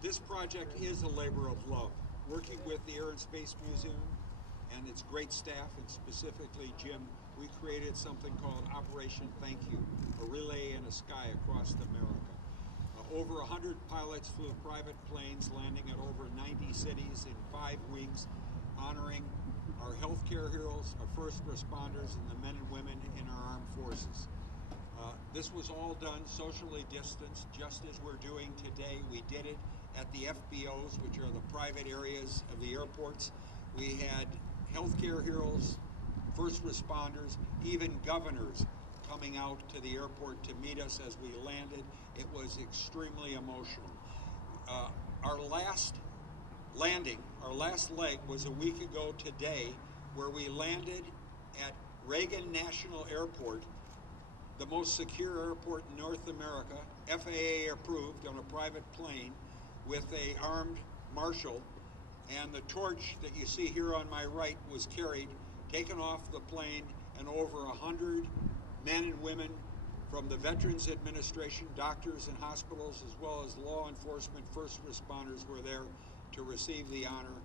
This project is a labor of love. Working with the Air and Space Museum and its great staff, and specifically Jim, we created something called Operation Thank You, a relay in a sky across America. Over 100 pilots flew private planes, landing at over 90 cities in 5 weeks, honoring our healthcare heroes, our first responders, and the men and women in our armed forces. This was all done socially distanced, just as we're doing today. We did it at the FBOs, which are the private areas of the airports. We had healthcare heroes, first responders, even governors coming out to the airport to meet us as we landed. It was extremely emotional. Our last landing, our last leg, was a week ago today, where we landed at Reagan National Airport, the most secure airport in North America, FAA approved, on a private plane with an armed marshal. And the torch that you see here on my right was carried, taken off the plane, and over 100 men and women from the Veterans Administration, doctors and hospitals, as well as law enforcement, first responders were there to receive the honor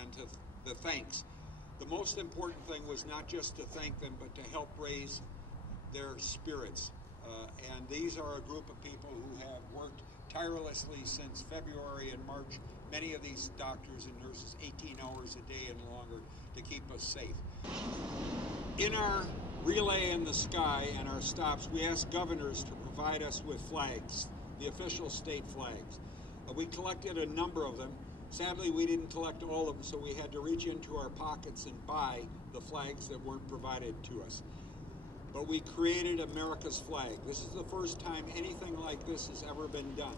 and to the thanks. The most important thing was not just to thank them, but to help raise their spirits. And these are a group of people who have worked tirelessly since February and March, many of these doctors and nurses 18 hours a day and longer, to keep us safe. In our relay in the sky and our stops, we asked governors to provide us with flags, the official state flags. We collected a number of them. Sadly, we didn't collect all of them, so we had to reach into our pockets and buy the flags that weren't provided to us. But we created America's flag. This is the first time anything like this has ever been done.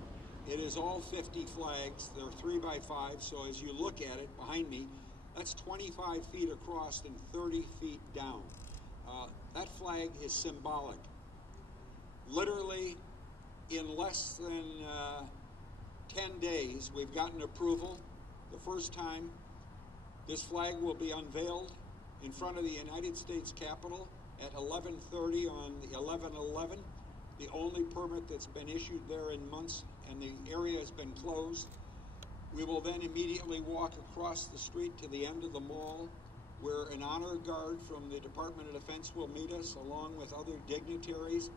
It is all 50 flags. They're 3 by 5, so as you look at it behind me, that's 25 feet across and 30 feet down. That flag is symbolic. Literally, in less than 10 days, we've gotten approval. The first time this flag will be unveiled in front of the United States Capitol at 11:30 on the 11/11, the only permit that's been issued there in months, and the area has been closed. We will then immediately walk across the street to the end of the mall, where an honor guard from the Department of Defense will meet us, along with other dignitaries,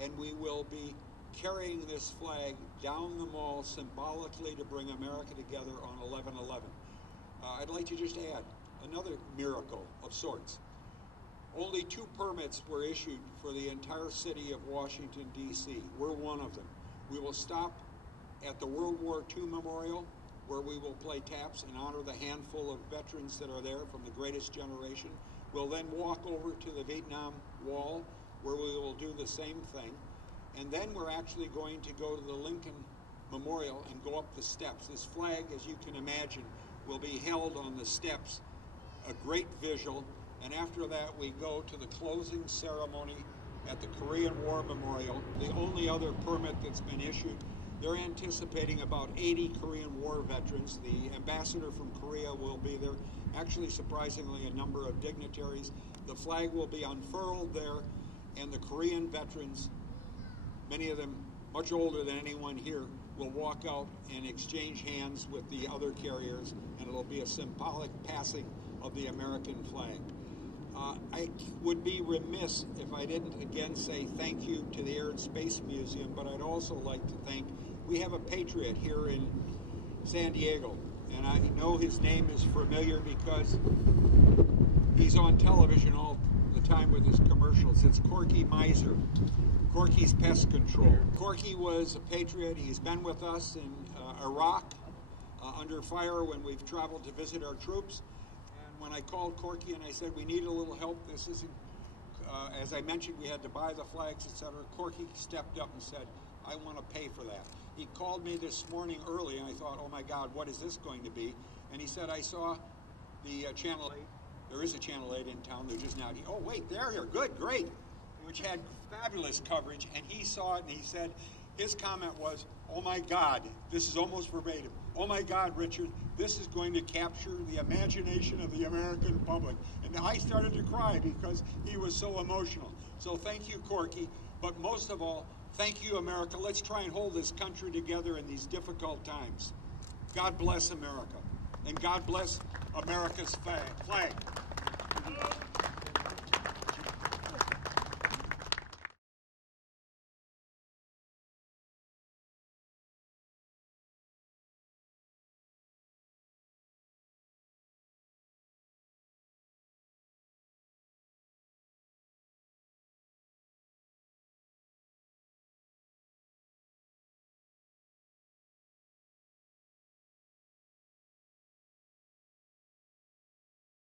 and we will be carrying this flag down the mall symbolically to bring America together on 11/11. I'd like to just add another miracle of sorts. Only 2 permits were issued for the entire city of Washington, D.C. We're one of them. We will stop at the World War II Memorial, where we will play taps and honor the handful of veterans that are there from the greatest generation. We'll then walk over to the Vietnam Wall, where we will do the same thing. And then we're actually going to go to the Lincoln Memorial and go up the steps. This flag, as you can imagine, will be held on the steps, a great visual. And after that, we go to the closing ceremony at the Korean War Memorial, the only other permit that's been issued. They're anticipating about 80 Korean War veterans. The ambassador from Korea will be there. Actually, surprisingly, a number of dignitaries. The flag will be unfurled there, and the Korean veterans, many of them much older than anyone here, will walk out and exchange hands with the other carriers, and it'll be a symbolic passing of the American flag. I would be remiss if I didn't again say thank you to the Air and Space Museum, but I'd also like to thank, we have a patriot here in San Diego, and I know his name is familiar because he's on television all the time with his commercials. It's Corky Miser, Corky's Pest Control. Corky was a patriot. He's been with us in Iraq under fire when we've traveled to visit our troops. When I called Corky and I said, we need a little help, this isn't, as I mentioned, we had to buy the flags, etc. Corky stepped up and said, I want to pay for that. He called me this morning early, and I thought, oh my God, what is this going to be? And he said, I saw the Channel 8. There is a Channel 8 in town, they're just not here. Oh wait, they're here, good, great. Which had fabulous coverage, and he saw it and he said, his comment was, oh my God, this is almost verbatim. Oh my God, Richard, this is going to capture the imagination of the American public. And I started to cry because he was so emotional. So thank you, Corky, but most of all, thank you, America. Let's try and hold this country together in these difficult times. God bless America. And God bless America's flag.